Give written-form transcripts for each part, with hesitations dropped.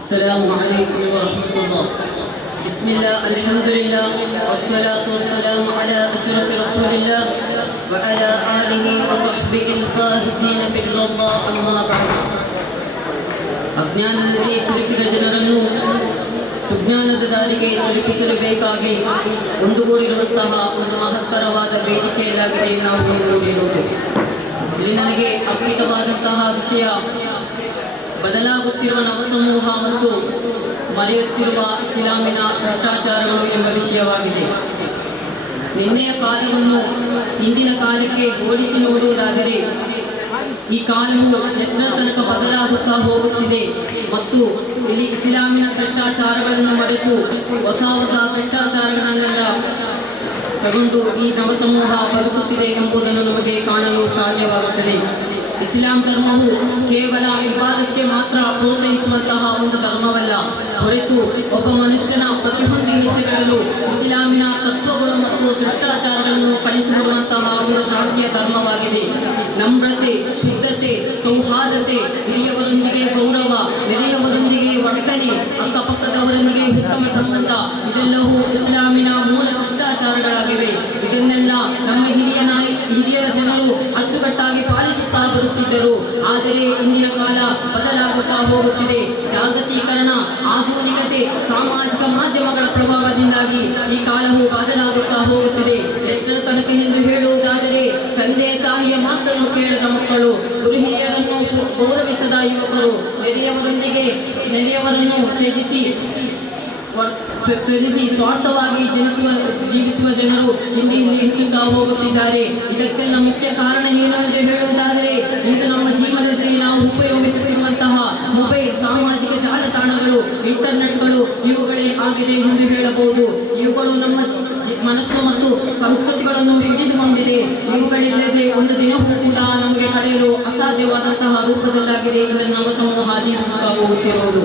السلام عليكم ورحمة الله. بسم الله الحمد لله والصلاة والسلام على أشرف رسول الله وعلى آله وصحبه الفائزين برضا الله. أما بعد. ಅಜ್ಞಾನದಲ್ಲಿ ಸಿಲುಕಿದ ಜನರನ್ನು ಸುಜ್ಞಾನದ ದಾರಿಗೆ ತಲುಪಿಸಬೇಕಾಗಿ ಒಂದುಗೂಡಿರುವಂತಹ ಒಂದು ಮಹತ್ತರವಾದ ವೇದಿಕೆಯಲ್ಲಾಗಿದೆ ನಾವು ನೋಡಿರುವುದು. ಇಲ್ಲಿ ನನಗೆ ಅದ್ಭುತವಾದಂತಹ ವಿಷಯ ಬದಲಾಗುತ್ತಿರುವ ನವಸಮೂಹ ಮತ್ತು ಮರೆಯುತ್ತಿರುವ ಇಸ್ಲಾಮಿನ ಭ್ರಷ್ಟಾಚಾರಗಳು ಎಂಬ ವಿಷಯವಾಗಿದೆ. ನಿನ್ನೆಯ ಕಾಲವನ್ನು ಇಂದಿನ ಕಾಲಕ್ಕೆ ಹೋಲಿಸಿ ನೋಡುವುದಾದರೆ ಈ ಕಾಲವು ಎಷ್ಟರ ತನಕ ಬದಲಾಗುತ್ತಾ ಹೋಗುತ್ತಿದೆ ಮತ್ತು ಇಲ್ಲಿ ಇಸ್ಲಾಮಿನ ಭ್ರಷ್ಟಾಚಾರಗಳನ್ನು ಮರೆತು ಹೊಸ ಹೊಸ ಭ್ರಷ್ಟಾಚಾರಗಳನ್ನೆಲ್ಲ ತಗೊಂಡು ಈ ನವಸಮೂಹ ಬದುಕುತ್ತಿದೆ ಎಂಬುದನ್ನು ನಮಗೆ ಕಾಣಲು ಸಾಧ್ಯವಾಗುತ್ತದೆ. ಇಸ್ಲಾಂ ಧರ್ಮವು ಕೇವಲ ಇಬಾದತ್ಗೆ ಮಾತ್ರ ಪ್ರೋತ್ಸಾಹಿಸುವಂತಹ ಒಂದು ಧರ್ಮವಲ್ಲ, ಹೊರತು ಒಬ್ಬ ಮನುಷ್ಯನ ಪ್ರತಿಯೊಂದು ಹೆಜ್ಜೆಗಳಲ್ಲೂ ಇಸ್ಲಾಮಿನ ತತ್ವಗಳು ಮತ್ತು ಶಿಷ್ಟಾಚಾರಗಳನ್ನು ಕಲಿಸಿಕೊಡುವಂತಹ ಒಂದು ಶಾಂತಿಯ ಧರ್ಮವಾಗಿದೆ. ನಮ್ರತೆ, ಶುದ್ಧತೆ, ಸೌಹಾರ್ದತೆ, ಹಿರಿಯವರೊಂದಿಗೆ ಗೌರವ, ನೆರೆಯವರೊಂದಿಗೆ ವರ್ತನೆ, ಅಕ್ಕಪಕ್ಕದವರೊಂದಿಗೆ ಉತ್ತಮ ಸಂಬಂಧ ಇದೆಲ್ಲವೂ ಇಸ್ಲಾಮಿನ ಮೂಲ ಶಿಷ್ಟಾಚಾರಗಳಾಗಿವೆ. ಇದನ್ನೆಲ್ಲ ನಮ್ಮ ಹಿರಿಯ ಜನರು ಅಚ್ಚುಕಟ್ಟಾಗಿ ಪಾಲಿಸುತ್ತಾ ಬರುತ್ತಿದ್ದರು. ಆದರೆ ಇಂದಿನ ಕಾಲ ಬದಲಾಗುತ್ತಾ ಹೋಗುತ್ತಿದೆ. ಜಾಗತೀಕರಣ, ಆಧುನಿಕತೆ, ಸಾಮಾಜಿಕ ಮಾಧ್ಯಮಗಳ ಪ್ರಭಾವದಿಂದಾಗಿ ಈ ಕಾಲವು ಬದಲಾಗುತ್ತಾ ಹೋಗುತ್ತಿದೆ. ಎಷ್ಟರ ತನಕ ಎಂದು ಹೇಳುವುದಾದರೆ ತಂದೆ ತಾಯಿಯ ಮಾತನ್ನು ಕೇಳದ ಮಕ್ಕಳು, ಗುರು ಹಿರಿಯರನ್ನು ಗೌರವಿಸದ ಯುವಕರು, ನೆರೆಯವರನ್ನು ತ್ಯಜಿಸಿ ಸ್ವಾರ್ಥವಾಗಿ ಜೀವಿಸುವ ಜನರು ಇಲ್ಲಿ ಹೆಚ್ಚುತ್ತಾ ಹೋಗುತ್ತಿದ್ದಾರೆ. ಇದಕ್ಕೆಲ್ಲ ಮುಖ್ಯ ಕಾರಣ ಏನು ಎಂದು ಹೇಳುವುದಾದರೆ ಇಂದು ನಮ್ಮ ಜೀವನದಲ್ಲಿ ನಾವು ಉಪಯೋಗಿಸುತ್ತಿರುವಂತಹ ಮೊಬೈಲ್, ಸಾಮಾಜಿಕ ಜಾಲತಾಣಗಳು, ಇಂಟರ್ನೆಟ್ಗಳು ಇವುಗಳೇ ಆಗಿದೆ ಎಂದು ಹೇಳಬಹುದು. ಇವುಗಳು ನಮ್ಮ ಮನಸ್ಸು ಮತ್ತು ಸಂಸ್ಕೃತಿಗಳನ್ನು ಹಿಡಿದುಕೊಂಡಿದೆ. ಇವುಗಳಿಲ್ಲದೆ ಒಂದು ದಿನವೂ ಕೂಡ ನಮಗೆ ಕಳೆಯಲು ಅಸಾಧ್ಯವಾದಂತಹ ರೂಪದಲ್ಲಾಗಿದೆ ಇದನ್ನು ನಮ್ಮ ಸಮೂಹ ಜೀವಿಸುತ್ತಾ ಹೋಗುತ್ತಿರುವುದು.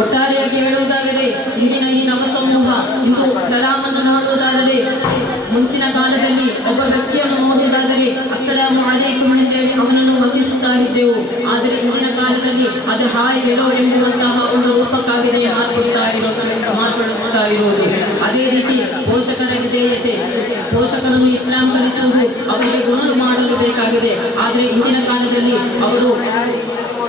ಒಟ್ಟಾರೆಯಾಗಿ ಹೇಳುವುದಾದರೆ ಇಂದಿನ ಈ ನವಸಮೂಹ ಇಂದು ಸಲಾಮನ್ನು ಮಾಡುವುದಾದರೆ ಮುಂಚಿನ ಕಾಲದಲ್ಲಿ ಒಬ್ಬ ವ್ಯಕ್ತಿಯನ್ನು ನೋಡುವುದಾದರೆ ಅಸ್ಸಲಾಮು ಅಲೈಕುಂ ಎಂದೇಳಿ ಅವನನ್ನು ವಂದಿಸುತ್ತಾ ಇದ್ದೆವು. ಆದರೆ ಇಂದಿನ ಕಾಲದಲ್ಲಿ ಅದು ಹಾಯ್ ಹೆಲೋ ಎಂಬುವಂತಹ ಒಂದು ರೂಪಕ್ಕಾಗಿದೆ ಮಾತನಾಡುತ್ತಾ ಇರುವುದು. ಅದೇ ರೀತಿ ಪೋಷಕರ ವಿಧೇಯತೆ, ಪೋಷಕರನ್ನು ಇಸ್ಲಾಂ ಕಲಿಸುವುದು ಅವರಿಗೆ ಗುಣ ಮಾಡಲು ಬೇಕಾಗಿದೆ. ಆದರೆ ಇಂದಿನ ಕಾಲದಲ್ಲಿ ಅವರು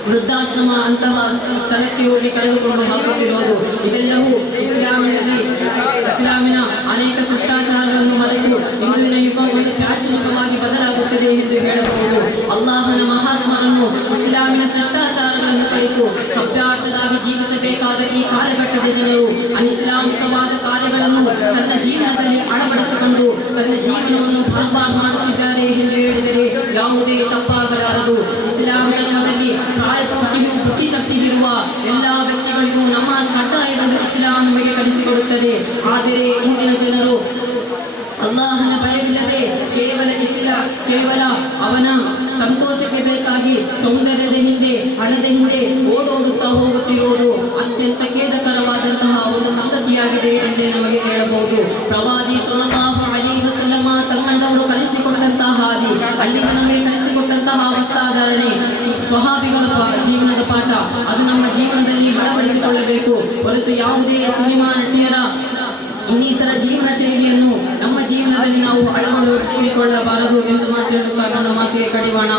ವೃದ್ಧಾಶ್ರಮ ಅಂತಹ ಸ್ಥಳಕ್ಕೆ ಹೋಗಿ ಕಳೆದುಕೊಂಡು ಹಾಕುತ್ತಿರುವುದು. ಇದೆಲ್ಲವೂ ಇಸ್ಲಾಮಿನ ಅನೇಕ ಶಿಷ್ಟಾಚಾರಗಳನ್ನು ಮರೆತು ಇಂದಿನ ಯುಗ ಒಂದು ಫ್ಯಾಷನ್ ಯುಗವಾಗಿ ಬದಲಾಗುತ್ತದೆ ಎಂದು ಹೇಳಬಹುದು. ಅಲ್ಲಾಹನ ಮಹಾತ್ಮರನ್ನು ಇಸ್ಲಾಮಿನ ಶಿಷ್ಟಾಚಾರಗಳನ್ನು ಕಲಿತು ಸಭ್ಯಾರ್ಥವಾಗಿ ಜೀವಿಸಬೇಕಾದ ಈ ಕಾಲಘಟ್ಟದ ಜನರು ಅನಿಸ್ಲಾಮಿಕವಾದ ಕಾರ್ಯಗಳನ್ನು ತನ್ನ ಜೀವನದಲ್ಲಿ ಅಳವಡಿಸಿಕೊಂಡು ತನ್ನ ಜೀವನವನ್ನು ಬರ್ಬಾದ್ ಮಾಡುತ್ತಿದ್ದಾರೆ ಎಂದು ಹೇಳಿದರೆ ಯಾವುದೇ ತಪ್ಪಾಗಲಾರದು. ಇಸ್ಲಾಂ ಧರ್ಮದಲ್ಲಿ ಪ್ರಾಯಪೂರ್ತಿಯೂ ಬುದ್ಧಿಶಕ್ತಿ ಇರುವ ಎಲ್ಲ ವ್ಯಕ್ತಿಗಳಿಗೂ ನಮಾಜ್ ಕಡ್ಡಾಯವೆಂದು ಇಸ್ಲಾಂ ನಮಗೆ ಕಲಿಸಿಕೊಡುತ್ತದೆ. ಆದರೆ ಇಂದಿನ ಜನರು ಅಲ್ಲಾಹನ ಭಯವಿಲ್ಲದೆ ಕೇವಲ ಅವನ ಸಂತೋಷಕ್ಕೆ ಬೇಕಾಗಿ ಸೌಂದರ್ಯದ ಹಿಂದೆ, ಹಣದ ಹಿಂದೆ ಓಡೋಡುತ್ತಾ ಹೋಗುತ್ತಿರುವುದು ಅತ್ಯಂತ ಖೇದಕರವಾದಂತಹ ಒಂದು ಸಂಗತಿಯಾಗಿದೆ ಎಂದೇ ನಮಗೆ ಹೇಳಬಹುದು. ಪ್ರವಾದಿ ಸಲ್ಲಲ್ಲಾಹು ಅಲೈಹಿ ವಸಲ್ಲಮ ತಮ್ಮನವರು ಕಲಿಸಿಕೊಟ್ಟಂತಹ ಹಾದಿ, ಅಲ್ಲಿ ನಮಗೆ ಕಲಿಸಿಕೊಟ್ಟಂತಹ ವಸ್ತ್ರಧಾರಣೆ, ಸ್ವಹಾಬಿಗಳ ಜೀವನದ ಪಾಠ ಅದು ನಮ್ಮ ಜೀವನದಲ್ಲಿ ಅಳವಡಿಸಿಕೊಳ್ಳಬೇಕು. ಹೊರತು ಯಾವುದೇ ಸಿನಿಮಾ ನಟಿಯರ ಇನ್ನಿತರ ಜೀವನ ಶೈಲಿಯನ್ನು ನಮ್ಮ ಜೀವನದಲ್ಲಿ ನಾವು ಅಳವಡಿಸಿಕೊಳ್ಳಬಾರದು ಎಂದು ಮಾತು ಹೇಳುತ್ತಾ ನನ್ನ ಮಾತಿಗೆ ಕಡಿವಾಣ.